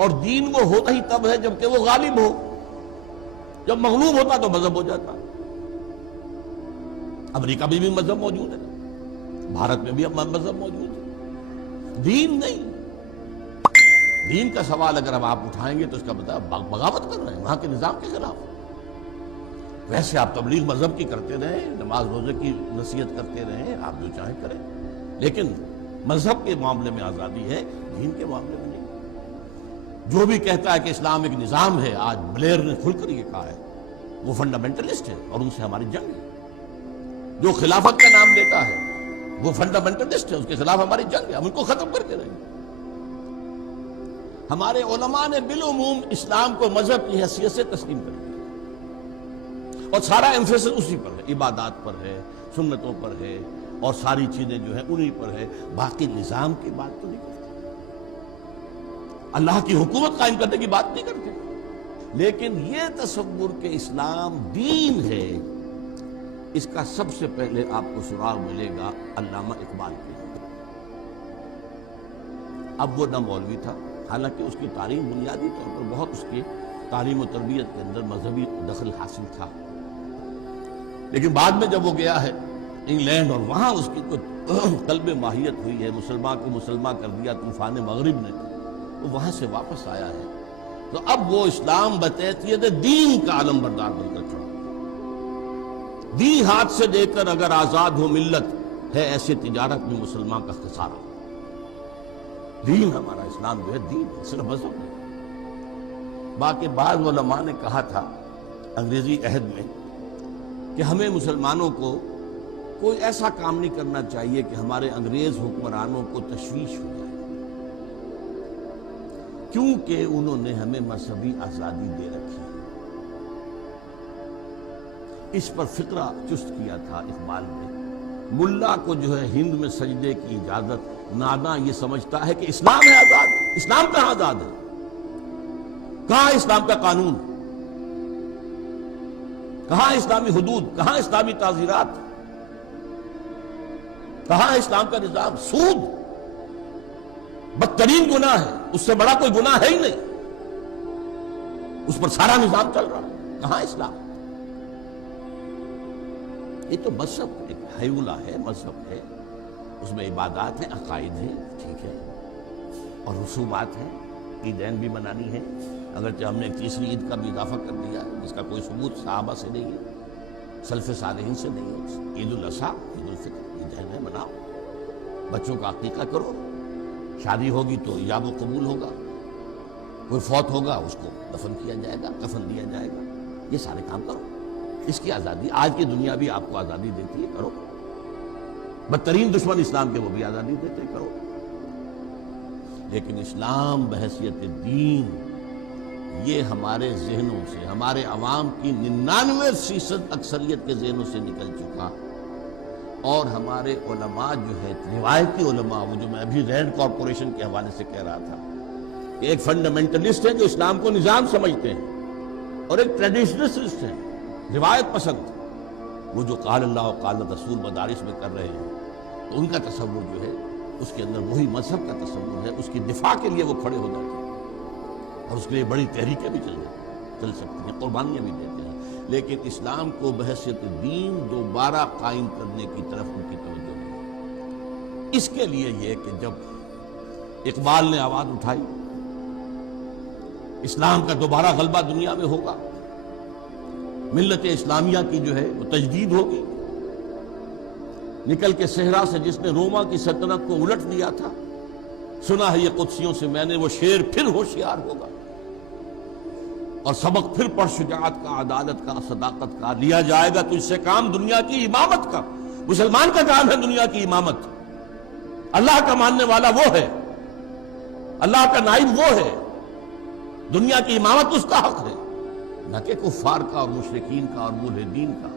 اور دین وہ ہوتا ہی تب ہے جبکہ وہ غالب ہو. جب مغلوب ہوتا تو مذہب ہو جاتا. امریکہ میں بھی مذہب موجود ہے، بھارت میں بھی اب مذہب موجود ہے، دین نہیں. دین کا سوال اگر اب آپ اٹھائیں گے تو اس کا مطلب بغاوت کر رہے ہیں وہاں کے نظام کے خلاف. ویسے آپ تبلیغ مذہب کی کرتے رہیں، نماز روزے کی نصیحت کرتے رہیں، آپ جو چاہیں کریں، لیکن مذہب کے معاملے میں آزادی ہے، دین کے معاملے میں نہیں. جو بھی کہتا ہے کہ اسلام ایک نظام ہے، آج بلیر نے کھل کر یہ کہا ہے، وہ فنڈامنٹلسٹ ہے اور ان سے ہماری جنگ ہے. جو خلافت کا نام لیتا ہے وہ فنڈامنٹلسٹ ہے، اس کے خلاف ہماری جنگ ہے، ہم ان کو ختم کر کے رہیں گے. ہمارے علماء نے بالعموم اسلام کو مذہب کی حیثیت سے تسلیم کر دیا اور سارا ایمفیسس اسی پر ہے، عبادات پر ہے، سنتوں پر ہے، اور ساری چیزیں جو ہیں انہی پر ہے. باقی نظام کی بات تو نہیں کرتے، اللہ کی حکومت قائم کرنے کی بات نہیں کرتے. لیکن یہ تصور کہ اسلام دین ہے، اس کا سب سے پہلے آپ کو سراغ ملے گا علامہ اقبال کے. اب وہ نہ مولوی تھا، حالانکہ اس کی تعلیم بنیادی طور پر بہت اس کی تعلیم و تربیت کے اندر مذہبی دخل حاصل تھا، لیکن بعد میں جب وہ گیا ہے انگلینڈ اور وہاں اس کی قلب ماہیت ہوئی ہے، مسلمان کو مسلمان کر دیا طوفان مغرب نے، وہ وہاں سے واپس آیا ہے. تو اب وہ اسلام بتیت دین کا علم بردار بن کر چڑھا. دی ہاتھ سے دے کر اگر آزاد ہو ملت، ہے ایسے تجارت میں مسلمان کا خسارہ. دین ہمارا اسلام جو ہے دین ہے، صرف مذہب نہیں. باقی بعض علماء نے کہا تھا انگریزی عہد میں کہ ہمیں مسلمانوں کو کوئی ایسا کام نہیں کرنا چاہیے کہ ہمارے انگریز حکمرانوں کو تشویش ہو جائے، کیونکہ انہوں نے ہمیں مذہبی آزادی دے رکھی ہے. اس پر فقرہ چست کیا تھا اقبال نے. ملا کو جو ہے ہند میں سجدے کی اجازت، ناداں یہ سمجھتا ہے کہ اسلام ہے آزاد. اسلام کہاں آزاد ہے؟ کہاں اسلام کا قانون؟ کہاں اسلامی حدود؟ کہاں اسلامی تعزیرات؟ کہاں اسلام کا نظام؟ سود بدترین گناہ ہے، اس سے بڑا کوئی گناہ ہے ہی نہیں، اس پر سارا نظام چل رہا ہے. کہاں اسلام؟ یہ تو مذہب ایک حیولہ ہے، مذہب ہے، اس میں عبادات ہیں، عقائد ہیں، ٹھیک ہے، اور رسومات ہیں، عیدین بھی منانی ہے، اگرچہ ہم نے ایک تیسری عید کا بھی اضافہ کر دیا ہے جس کا کوئی ثبوت صحابہ سے نہیں ہے، سلف صالحین سے نہیں ہے. عید الاضحیٰ، عید الفطر، عیدین ہے، مناؤ. بچوں کا عقیقہ کرو، شادی ہوگی تو ایجاب و قبول ہوگا، کوئی فوت ہوگا اس کو دفن کیا جائے گا، کفن دیا جائے گا. یہ سارے کام کرو. اس کی آزادی آج کی دنیا بھی آپ کو آزادی دیتی ہے، کرو. بدترین دشمن اسلام کے وہ بھی آزادی دیتے، کرو. لیکن اسلام بحیثیت دین یہ ہمارے ذہنوں سے، ہمارے عوام کی 99% اکثریت کے ذہنوں سے نکل چکا. اور ہمارے علماء جو ہے، روایتی علماء، وہ جو میں ابھی رینڈ کارپوریشن کے حوالے سے کہہ رہا تھا کہ ایک فنڈامنٹلسٹ ہے جو اسلام کو نظام سمجھتے ہیں، اور ایک ٹریڈیشنلسٹ ہے، روایت پسند، وہ جو قال اللہ و قال رسول مدارس میں کر رہے ہیں، تو ان کا تصور جو ہے اس کے اندر وہی مذہب کا تصور ہے. اس کی دفاع کے لیے وہ کھڑے ہو جاتے ہیں اور اس کے لیے بڑی تحریکیں بھی چل سکتی ہیں، قربانیاں بھی دیتے ہیں. لیکن اسلام کو بحیثیت دین دوبارہ قائم کرنے کی طرف ان کی توجہ نہیں. اس کے لیے یہ کہ جب اقبال نے آواز اٹھائی اسلام کا دوبارہ غلبہ دنیا میں ہوگا، ملت اسلامیہ کی جو ہے وہ تجدید ہوگی، نکل کے صحرا سے جس نے روما کی سلطنت کو الٹ دیا تھا، سنا ہے یہ قدسیوں سے میں نے، وہ شیر پھر ہوشیار ہوگا اور سبق پھر پڑھ شجاعت کا، عدالت کا، صداقت کا. لیا جائے گا تجھ سے کام دنیا کی امامت کا. مسلمان کا کام ہے دنیا کی امامت. اللہ کا ماننے والا وہ ہے، اللہ کا نائب وہ ہے، دنیا کی امامت اس کا حق ہے، نہ کہ کفار کا اور مشرکین کا اور ملحدین کا.